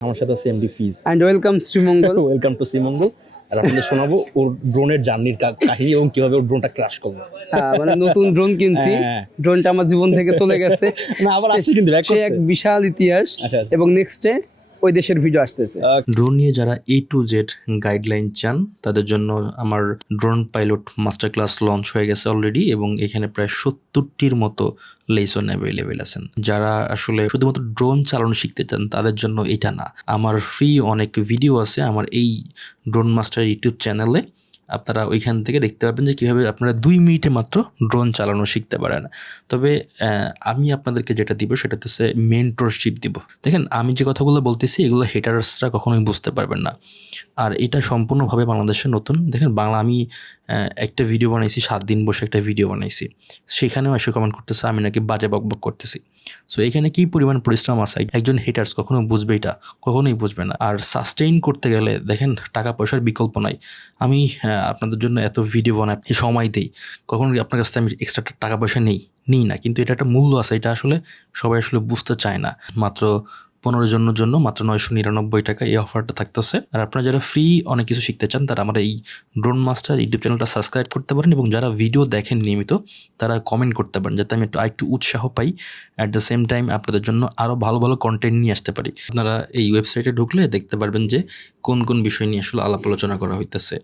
আমার সাথে আছে MD Fiz and welcome Sreemangal welcome to Sreemangal আর আপনাদের শোনাবো ওর ড্রোনের জার্নির কাহিনী এবং কীভাবে ওর ড্রোনটা ক্রাশ করব হ্যাঁ, মানে নতুন ড্রোন কিনছি। হ্যাঁ। ড্রোনটা আমার জীবন থেকে চলে গেছে। না আবার আসছে কিন্তু এক বিশাল ইতিহাস। আচ্ছা, আচ্ছা। এবং নেক্সটে ওই দেশের ভিডিও আসতেছে। ড্রোন নিয়ে যারা এ টু জেড গাইডলাইন চান, তাদের জন্য আমার drone pilot master class launch হয়ে গেছে অলরেডি এবং এখানে প্রায় সত্তরটির মতো লেসন অ্যাভেলেবেল আছেন। যারা আসলে শুধুমাত্র ড্রোন চালানো শিখতে চান, তাদের জন্য এটা না। আমার ফ্রি অনেক ভিডিও আছে আমার এই ড্রোন মাস্টার ইউটিউব চ্যানেলে আপনারা ওইখান থেকে দেখতে পারবেন যে কীভাবে আপনারা দুই মিনিটে মাত্র ড্রোন চালানো শিখতে পারেন। তবে আমি আপনাদেরকে যেটা দিব সেটা হচ্ছে মেন্টরশিপ দিব। দেখেন, আমি যে কথাগুলো বলতেছি, এগুলো হেটার্সরা কখনোই বুঝতে পারবেন না। আর এটা সম্পূর্ণভাবে বাংলাদেশে নতুন। দেখেন, বাংলা আমি একটা ভিডিও বানাইছি, সাত দিন বসে একটা ভিডিও বানাইছি। সেখানেও এসে কমেন্ট করতেছে, আমি নাকি বাজে বকবক করতেছি। সো এখানে কি পরিমাণ পরিশ্রম আছে? একজন হিটার্স কখনো বুঝবে এটা কখনোই বুঝবে না। আর সাস্টেইন করতে গেলে দেখেন টাকা পয়সার বিকল্প নাই। আমি আহ, আপনাদের জন্য এত ভিডিও বানাই সময় দিই। কখনো আপনার কাছ থেকে আমি এক্সট্রা টাকা পয়সা নেই? নিই না কিন্তু এটা একটা মূল্য আছে এটা আসলে সবাই আসলে বুঝতে চায় না। মাত্র পনেরো জনের জন্য মাত্র নয়শো নিরানব্বই টাকা এই অফারটা থাকতেছে। আর আপনারা যারা ফ্রি অনেক কিছু শিখতে চান, তারা আমার এই ড্রোন মাস্টার ইউটিউব চ্যানেলটা সাবস্ক্রাইব করতে পারেন এবং যারা ভিডিও দেখেন নিয়মিত, তারা কমেন্ট করতে পারেন যাতে আমি একটু আরেকটু উৎসাহ পাই। অ্যাট দ্য সেম টাইম আপনাদের জন্য আরও ভালো ভালো কন্টেন্ট নিয়ে আসতে পারি। আপনারা এই ওয়েবসাইটে ঢুকলে দেখতে পারবেন যে কোন কোন বিষয় নিয়ে আসলে আলাপ আলোচনা করা হইতেছে।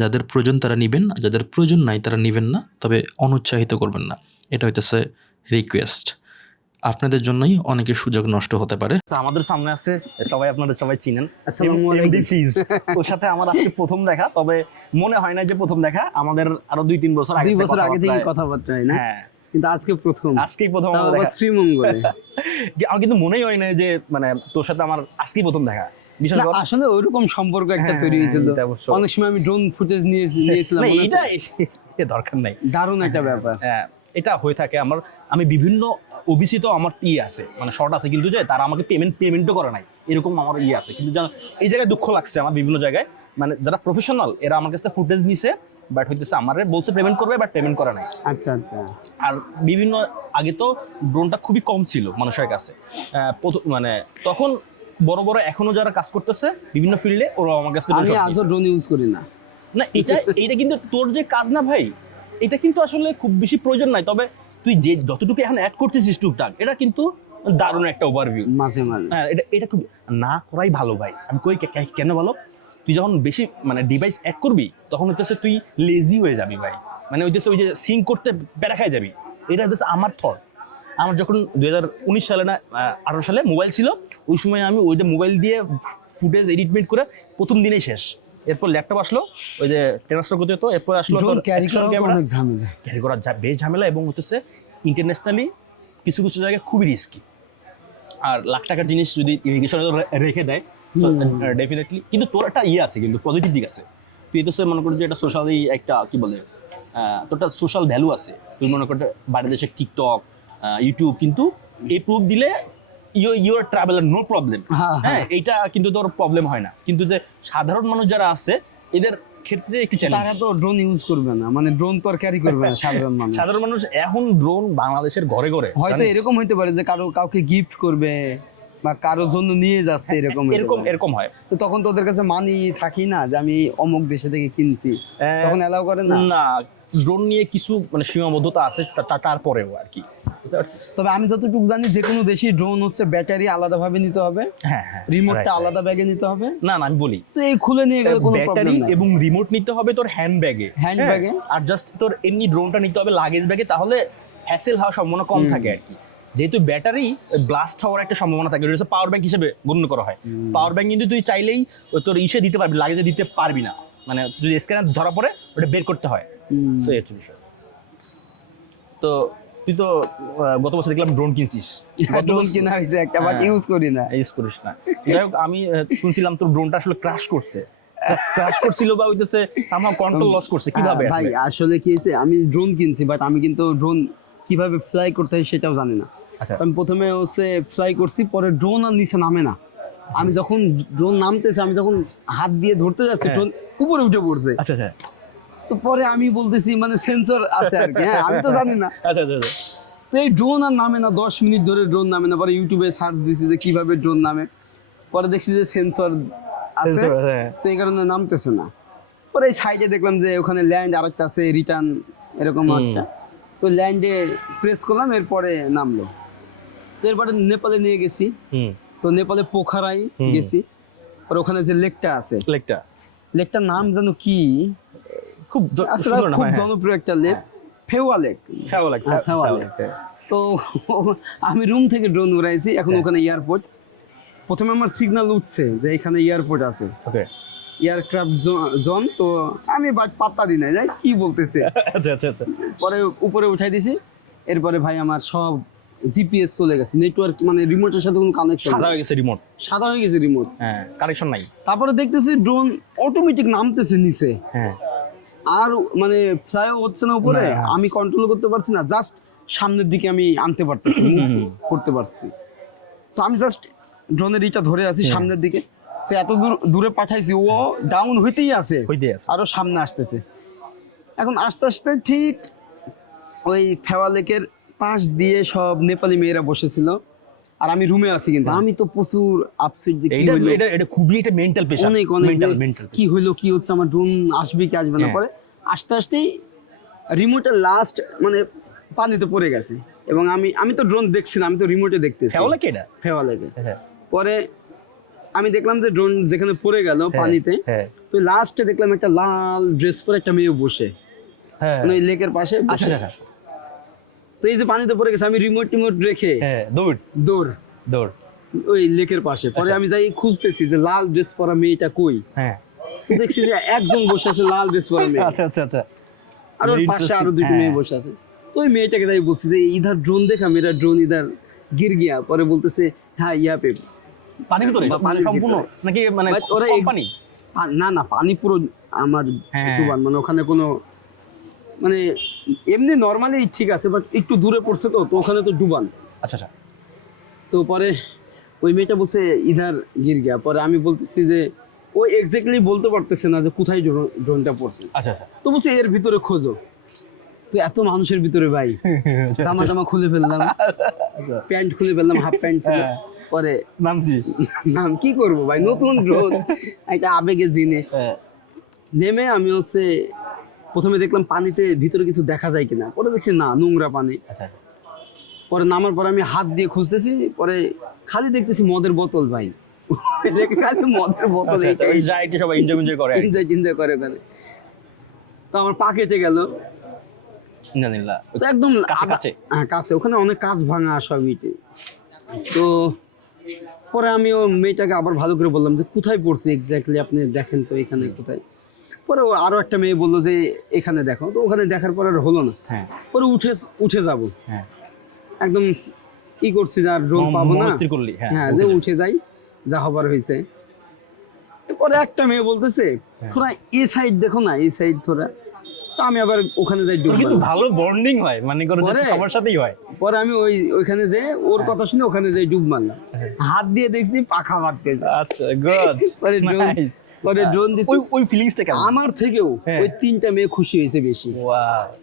যাদের প্রয়োজন তারা নেবেন যাদের প্রয়োজন নাই তারা নেবেন না, তবে অনুৎসাহিত করবেন না। এটা হইতেছে রিকোয়েস্ট আপনাদের জন্যই অনেকের সুযোগ নষ্ট হতে পারে। তো আমাদের সামনে আছে সবাই আপনাদের সবাই চিনেন। এমডি ফিজ ওর সাথে আমার আজকে প্রথম দেখা তবে মনে হয় না যে প্রথম দেখা। আমাদের আরও দুই তিন বছর আগে দুই বছর আগে থেকে কথাবার্তা- হয় না? হ্যাঁ। কিন্তু আজকে প্রথম। আজকেই প্রথম শ্রীমঙ্গলে। আমার কিন্তু মনেই হয় না যে মানে তোর সাথে আমার আজকেই প্রথম দেখা। আসলে ওইরকম সম্পর্ক একটা হ্যাঁ, তৈরি হয়েছিল। এটা অনেক সময় আমি ড্রোন ফুটেজ নিয়ে নিয়েছিলাম না, মনে এইটা আছে? এ দরকার নাই। দারুণ একটা ব্যাপার। হ্যাঁ, এটা হয়ে থাকে আমার আমি বিভিন্ন ওবিসি তো আমার ইয়ে আছে মানে শর্ট আছে কিন্তু যে তারা আমাকে পেমেন্ট পেমেন্টও করে নাই এরকম আমার ইয়ে আছে। কিন্তু এই জায়গায় দুঃখ লাগছে আমার বিভিন্ন জায়গায় মানে যারা প্রফেশনাল এরা আমার কাছে ফুটেজ নিছে বাট হইতেছে আমার বলছে পেমেন্ট করবে বাট পেমেন্ট করে নাই। আচ্ছা আচ্ছা। আর বিভিন্ন আগে তো ড্রোনটা খুবই কম ছিল মানুষের কাছে। মানে তখন বড় বড় এখনও যারা কাজ করতেছে বিভিন্ন ফিল্ডে ওরা আমার কাছে আমি আজও ড্রোন ইউজ করি না। না এটা এটা কিন্তু তোর যে কাজ না ভাই এটা কিন্তু আসলে খুব বেশি প্রয়োজন নাই। তবে তুই যে যতটুকু এখন অ্যাড করতেছিস টুকটাক এটা কিন্তু দারুণ একটা ওভারভিউ মাঝে মাঝে। হ্যাঁ এটা এটা খুব না করাই ভালো ভাই। আমি কই কেন ভালো তুই যখন বেশি মানে ডিভাইস অ্যাড করবি তখন হইতেছে তুই লেজি হয়ে যাবি ভাই। মানে হইতেছে ওই যে সিং করতে বেড়া খাই যাবি। এটা হইতেছে আমার থট আমার যখন দু হাজার উনিশ সালে না আঠারো সালে মোবাইল ছিল ওই সময় আমি ওইটা মোবাইল দিয়ে ফুটেজ এডিটমেন্ট করে প্রথম দিনেই শেষ। এরপর ল্যাপটপ আসলো ওই যে ট্রান্সফার করতে হতো এরপর আসলো ক্যারি করা অনেক ঝামেলা। ক্যারি করা বেশ ঝামেলা এবং হতেছে ইন্টারন্যাশনালি কিছু কিছু জায়গায় খুবই রিস্কি আর লাখ টাকার জিনিস যদি ইরিগেশনে রেখে দেয় ডেফিনেটলি কিন্তু তোর একটা ইয়ে আছে কিন্তু পজিটিভ দিক আছে। তুই তো মনে করি যে এটা সোশ্যালি একটা কি বলে তোর একটা সোশ্যাল ভ্যালু আছে। তুই মনে কর বাইরের দেশে টিকটক ইউটিউব কিন্তু এই প্রুফ দিলে you your traveller no problem হ্যাঁ, হ্যাঁ। এইটা কিন্তু তোর প্রবলেম হয় না। কিন্তু যে সাধারণ মানুষ যারা আছে এদের ক্ষেত্রে একটু চ্যালেঞ্জ তারা তো ড্রোন ইউজ করবে না মানে ড্রোন তো আর ক্যারি করবে না সাধারণ মানুষ। সাধারণ মানুষ এখন ড্রোন বাংলাদেশের ঘরে ঘরে হয়তো এরকম হইতে পারে যে কারও কাউকে গিফট করবে বা কারোর জন্য নিয়ে যাচ্ছে এরকম এরকম এরকম হয়। তো তখন তো ওদের কাছে মানি থাকি না যে আমি অমুক দেশে থেকে কিনছি। তখন এলাও করে না? না ড্রোন নিয়ে কিছু মানে সীমাবদ্ধতা আছে তারপরেও আর কি? তবে আমি যতটুকু জানি যে কোনো দেশই ড্রোন হচ্ছে ব্যাটারি আলাদা ভাবে নিতে হবে। হ্যাঁ হ্যাঁ রিমোটটা আলাদা ব্যাগে নিতে হবে। না না আমি বলি। তো এই খুলে নিয়ে গেলে কোনো ব্যাটারি এবং রিমোট নিতে হবে তোর হ্যান্ড ব্যাগে bag এ? আর জাস্ট তোর এমনি ড্রোনটা নিতে হবে লাগেজ ব্যাগে তাহলে হ্যাসেল হওয়ার সম্ভাবনা কম থাকে আর কি। যেহেতু ব্যাটারি ব্লাস্ট হওয়ার একটা সম্ভাবনা থাকে এটা পাওয়ার ব্যাংক হিসেবে গণ্য করা হয়। পাওয়ার ব্যাংক কিন্তু তুই চাইলেই তোর ইসে দিতে পারবি লাগেজে দিতে পারবি না। মানে যদি স্ক্যানার ধরা পড়ে ওটা বের করতে হয়। হুম। হচ্ছে বিষয়। তো তুই তো গত বছর দেখলাম ড্রোন কিনছিস। ড্রোন বছর- কেনা হয়েছে একটা বাট হ্যাঁ। ইউজ করি না। ইউজ করিস না। যাই হোক আমি শুনছিলাম তোর ড্রোনটা আসলে ক্রাশ করছে। ক্রাশ করছিল বা হইতেছে সামহাও কন্ট্রোল লস করছে কীভাবে হ্যাঁ, ভাই আসলে? কি হয়েছে আমি ড্রোন কিনছি বাট আমি কিন্তু ড্রোন কীভাবে ফ্লাই করতে হয় সেটাও জানি না। আচ্ছা। আমি প্রথমে হচ্ছে ফ্লাই করছি পরে ড্রোন আর নিচে নামে না। আমি যখন ড্রোন নামতেছে আমি যখন হাত দিয়ে ধরতে যাচ্ছি হ্যাঁ। ড্রোন উপরে উঠে পড়ছে। আচ্ছা আচ্ছা। তো পরে আমি বলতেছি মানে সেন্সর আছে আর কি হ্যাঁ আমি তো জানি না। আচ্ছা আচ্ছা আচ্ছা। তো এই ড্রোন আর নামে না দশ মিনিট ধরে ড্রোন নামে না পরে ইউটিউবে সার্চ দিছি যে কীভাবে ড্রোন নামে। পরে দেখছি যে সেন্সর আছে হ্যাঁ। তো এই কারণে নামতেছে না। পরে এই সাইডে দেখলাম যে ওখানে ল্যান্ড আরেকটা আছে রিটার্ন এরকম একটা। তো ল্যান্ডে প্রেস করলাম এরপরে নামলো। তো এরপরে নেপালে নিয়ে গেছি। তো নেপালে পোখারাই গেছি। আর ওখানে যে লেকটা আছে। লেকটা লেকটার নাম যেন কি? খুব নাম, খুব হ্যাঁ, হ্যাঁ। জনপ্রিয় একটা হ্যাঁ, লেক। লেক, হ্যাঁ। তো আমি রুম থেকে ড্রোন উড়াইছি এখন ওখানে এয়ারপোর্ট। প্রথমে আমার সিগন্যাল উঠছে যে এখানে এয়ারপোর্ট আছে। ওকে। এয়ারক্রাফট জন তো আমি বাট পাত্তা দিই না যাই কি বলতেছে। আচ্ছা আচ্ছা আচ্ছা। পরে উপরে উঠাই দিছি এরপরে ভাই আমার সব জিপিএস চলে গেছে নেটওয়ার্ক মানে রিমোটের সাথে কোনো কানেকশন সাদা হয়ে গেছে রিমোট সাদা হয়ে গেছে রিমোট হ্যাঁ কানেকশন নাই। তারপরে দেখতেছি ড্রোন অটোমেটিক নামতেছে নিচে। হ্যাঁ। আর মানে ফ্লাইও হচ্ছে না উপরে আমি কন্ট্রোল করতে পারছি না জাস্ট সামনের দিকে আমি আনতে পারতেছি করতে পারছি। তো আমি জাস্ট ড্রোনের ইটা ধরে আছি সামনের দিকে। তো এত দূর দূরে পাঠাইছি ও ডাউন হইতেই আছে হইতে আছে। আরও সামনে আসতেছে। এখন আস্তে আস্তে ঠিক ওই ফেওয়া লেকের পাশ দিয়ে সব নেপালি মেয়েরা বসেছিল। আর আমি রুমে আছি কিন্তু। আমি তো প্রচুর আপসেট যে কি এটা হইল। এটা এটা খুবই এটা মেন্টাল প্রেশার অনেক অনেক মেন্টাল মেন্টাল কি হইল কি হচ্ছে আমার ড্রোন আসবে কি আসবে না হ্যাঁ। পরে আস্তে আস্তেই রিমোটের লাস্ট মানে পানিতে পড়ে গেছে। এবং আমি আমি তো ড্রোন দেখছি না আমি তো রিমোটে দেখতেছি। ফেওয়া লেক এটা? ফেওয়া লেগে। হ্যাঁ। পরে আমি দেখলাম যে ড্রোন যেখানে পড়ে গেল পানিতে হ্যাঁ। তো লাস্টে দেখলাম একটা লাল ড্রেস পরে একটা মেয়ে বসে। হ্যাঁ। মানে ওই লেকের পাশে। আচ্ছা আচ্ছা আচ্ছা। তো এই যে পানিতে পড়ে গেছে আমি রিমোট টিমোট রেখে হ্যাঁ দৌড়। দৌড়। দৌড়। ওই লেকের পাশে। পরে আমি যাই খুঁজতেছি যে লাল ড্রেস পরা মেয়েটা কই। হ্যাঁ। দেখছি যে একজন বসে আছে লাল ড্রেস পরা মেয়ে। আচ্ছা আচ্ছা আচ্ছা। আর ওর পাশে আরও দুটো হ্যাঁ। মেয়ে বসে আছে। তো ওই মেয়েটাকে তাই বলছি যে ইধার ড্রোন দেখা মেয়েরা ড্রোন ইধার গির গিয়া পরে বলতেছে হ্যাঁ ইয়া পে পানি ভিতরে? বা মানে সম্পূর্ণ? নাকি মানে ওরা পানি? না না পানি পুরো আমার হ্যাঁ। ডুবান মানে ওখানে কোনো মানে এমনি নর্মালি ঠিক আছে বাট একটু দূরে পড়ছে তো তো ওখানে তো ডুবান। আচ্ছা আচ্ছা। তো পরে ওই মেয়েটা বলছে ইধার গির গিয়া। পরে আমি বলতেছি যে ও এক্স্যাক্টলি বলতে পারতেছে না যে কোথায় ড্রোনটা পড়ছে। আচ্ছা আচ্ছা। তো বলছে এর ভিতরে খোঁজো। তো এত মানুষের ভিতরে ভাই জামা টামা খুলে ফেললাম প্যান্ট খুলে ফেললাম হাফ প্যান্ট ছিল। হ্যাঁ। পরে নামছিস? নাম কি করব ভাই? নতুন ড্রোন একটা আবেগের জিনিস। হ্যাঁ। নেমে আমি হচ্ছে প্রথমে দেখলাম পানিতে ভিতরে কিছু দেখা যায় কিনা। পরে দেখছি না নোংরা পানি। আচ্ছা। পরে নামার পরে আমি হাত দিয়ে খুঁজতেছি পরে খালি দেখতেছি মদের বোতল ভাই। খালি মদের বোতল আচ্ছা আচ্ছা সবাই এনজয় এনজয় করে। এনজয় এনজয় করে ওখানে তো আমার পা কেটে গেল। একদম কাছে? হ্যাঁ কাছে। ওখানে অনেক কাজ ভাঙা তো পরে আমি ও মেয়েটাকে আবার ভালো করে বললাম যে কোথায় পড়ছে এক্স্যাক্টলি আপনি দেখেন তো এখানে কোথায়? পরে আরও একটা মেয়ে বলল যে এখানে দেখো। তো ওখানে দেখার পর আর হলো না। হ্যাঁ। পরে উঠে উঠে যাব। হ্যাঁ। একদম ই করছি আর ড্রোন পাবো না। করলি, হ্যাঁ, হ্যাঁ যে উঠে যাই যা হবার হয়েছে পরে একটা মেয়ে বলতেছে হ্যাঁ। থোড়া এই সাইড দেখো না এই সাইড থোড়া তো আমি আবার ওখানে যাই ডুব কিন্তু। ভালো বন্ডিং হয় মানে করো? সবার সাথেই হয়। পরে আমি ওই ওইখানে যে ওর হ্যাঁ। কথা শুনে ওখানে যাই ডুব মারলাম। হাত দিয়ে দেখছি পাখা বাঁধতেছে। আচ্ছা গুড নাইস ড্রোন দিছি। ওই ফিলিংসটা কেমন? আমার থেকেও হ্যাঁ। ওই তিনটা মেয়ে খুশি হয়েছে বেশি।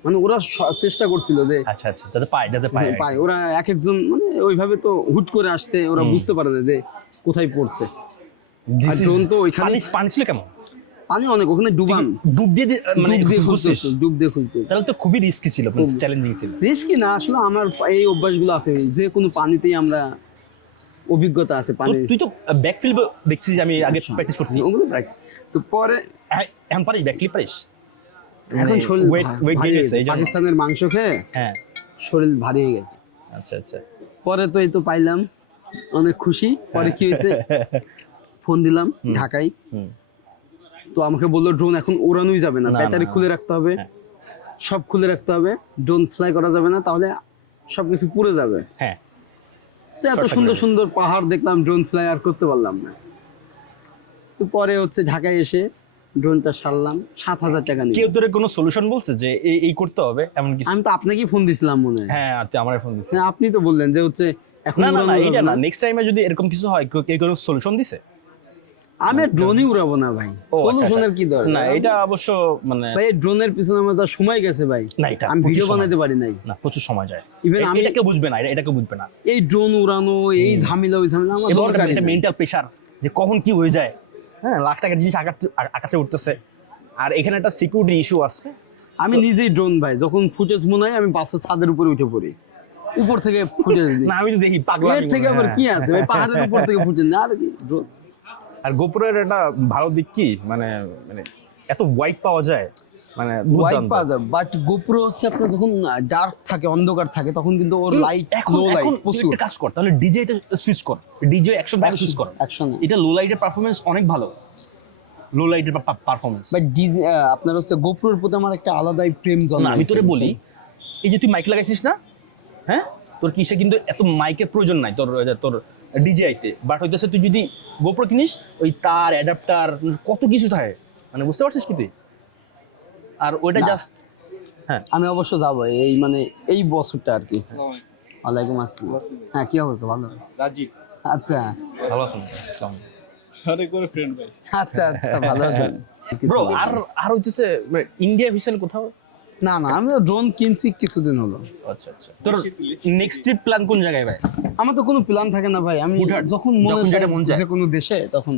মানে ওরা চেষ্টা করছিল যে আচ্ছা আচ্ছা যাতে পায় যাতে পায় পায়। ওরা এক একজন মানে ওইভাবে তো হুট করে আসছে ওরা বুঝতে পারে না যে কোথায় পড়ছে। আর drone তো ওইখানে- পানি ছিল কেমন? পানি অনেক ওখানে ডুবান। ডুব দিয়ে মানে ডুব দিয়ে তাহলে তো খুবই রিস্কি ছিল চ্যালেঞ্জিং ছিল। রিস্কি না আসলে আমার এই অভ্যাসগুলো আছে। যে কোনো পানিতেই আমরা অভিজ্ঞতা আছে পানি তুই তো ব্যাকফিল্ড দেখছিস আমি আগে প্র্যাকটিস করতে ওগুলো practice। তো পরে এখন পারিস? ব্যাকফিল্ড পারিস? এখন শরীর ওয়েট গেইন হয়েছে গেছে। পাকিস্তানের মাংস খেয়ে হ্যাঁ। শরীর ভারী হয়ে গেছে। আচ্ছা আচ্ছা। পরে তো এই তো পাইলাম। অনেক খুশি। পরে কি হয়েছে? ফোন দিলাম ঢাকায়। হুম। তো আমাকে বলল ড্রোন এখন ওড়ানোই যাবে না। না, ব্যাটারি খুলে রাখতে হবে। হ্যাঁ। সব খুলে রাখতে হবে। ড্রোন ফ্লাই করা যাবে না। তাহলে সবকিছু পুড়ে যাবে। হ্যাঁ। তো এত সুন্দর সুন্দর পাহাড় দেখলাম ড্রোন ফ্লাই আর করতে পারলাম না। তো পরে হচ্ছে ঢাকায় এসে ড্রোনটা সারলাম সাত হাজার টাকা নিয়ে কেউ তোর কোনো সলিউশন বলছে যে এই এই করতে হবে? এমন কিছু? আমি তো আপনাকেই ফোন দিছিলাম মনে হয়। হ্যাঁ আপনি আমার ফোন দিছিস হ্যাঁ, আপনি তো বললেন যে হচ্ছে এখন না না এটা না নেক্সট টাইমে যদি এরকম কিছু হয় কেউ কোনো সলিউশন দিছে? আমি ড্রোনই উড়াবো না ভাই। ও আচ্ছা, আচ্ছা। কি দরকার? না এটা অবশ্য মানে ভাই ড্রোনের পিছনে আমার যা সময় গেছে ভাই না এটা আমি ভিডিও বানাতে পারি নাই। না প্রচুর সময় যায়। এ- আমি- এটাকে বুঝবে না এটা এটাকে বুঝবে না। এই ড্রোন উড়ানো এই ঝামেলা ওই ঝামেলা আমার দরকার এটা মেন্টাল প্রেশার যে কখন কি হয়ে যায়। হ্যাঁ লাখ টাকার জিনিস আকাশে উঠতেছে। আর এখানে একটা সিকিউরিটি ইস্যু আছে। আমি নিজেই ড্রোন ভাই যখন ফুটেজ মনে হয় আমি বাসের ছাদের উপরে উঠে পড়ি। উপর থেকে ফুটেজ দিই না আমি তো দেখি পাগলা এর থেকে আবার কি আছে? ভাই পাহাড়ের উপর থেকে ফুটেজ না আর কি drone। আর গোপুরের একটা ভালো দিক কি? মানে মানে এত ওয়াইট পাওয়া যায় মানে হোয়াইট পাওয়া যায় বাট গোপ্রো হচ্ছে আপনার যখন ডার্ক থাকে অন্ধকার থাকে তখন কিন্তু ওর লাইট লো লাইট প্রচুর। কাজ কর তাহলে ডিজে এটা সুইচ কর ডিজে একশো টাকা সুইচ কর। এটা লো লাইটের পারফরমেন্স অনেক ভালো। লো লাইটের পারফরমেন্স বাট ডিজে আপনার হচ্ছে গোপ্রোর প্রতি আমার একটা আলাদাই প্রেম না জন্মাইছে আমি তোরে বলি এই যে তুই মাইক লাগাইছিস না হ্যাঁ? তোর কিসে কিন্তু এত মাইকের প্রয়োজন নাই তোর তোর ডিজিআইতে বাট হইতেছে তুই যদি গোপ্রো কিনিস ওই তার অ্যাডাপ্টার কত কিছু থাকে। মানে বুঝতে পারছিস কি তুই? আর ওইটা জাস্ট হ্যাঁ। আমি অবশ্য যাব এই মানে এই বছরটা আর কি। ওয়ালাইকুম আসসালাম। হ্যাঁ কি অবস্থা? ভালো? রাজীব। আচ্ছা। ভালো আছেন? আরে করে ফ্রেন্ড ভাই। আচ্ছা আচ্ছা ভালো আছেন। ব্রো আর আর হইতেছে ইন্ডিয়া ভিশন কোথাও? না না আমি ড্রোন কিনছি কিছুদিন হলো। আচ্ছা আচ্ছা। তোর নেক্সট ট্রিপ প্ল্যান কোন জায়গায় ভাই? আমার তো কোনো প্ল্যান থাকে না ভাই। আমি যখন যখন মনে যেটা মন চায়। যে কোনো দেশে তখন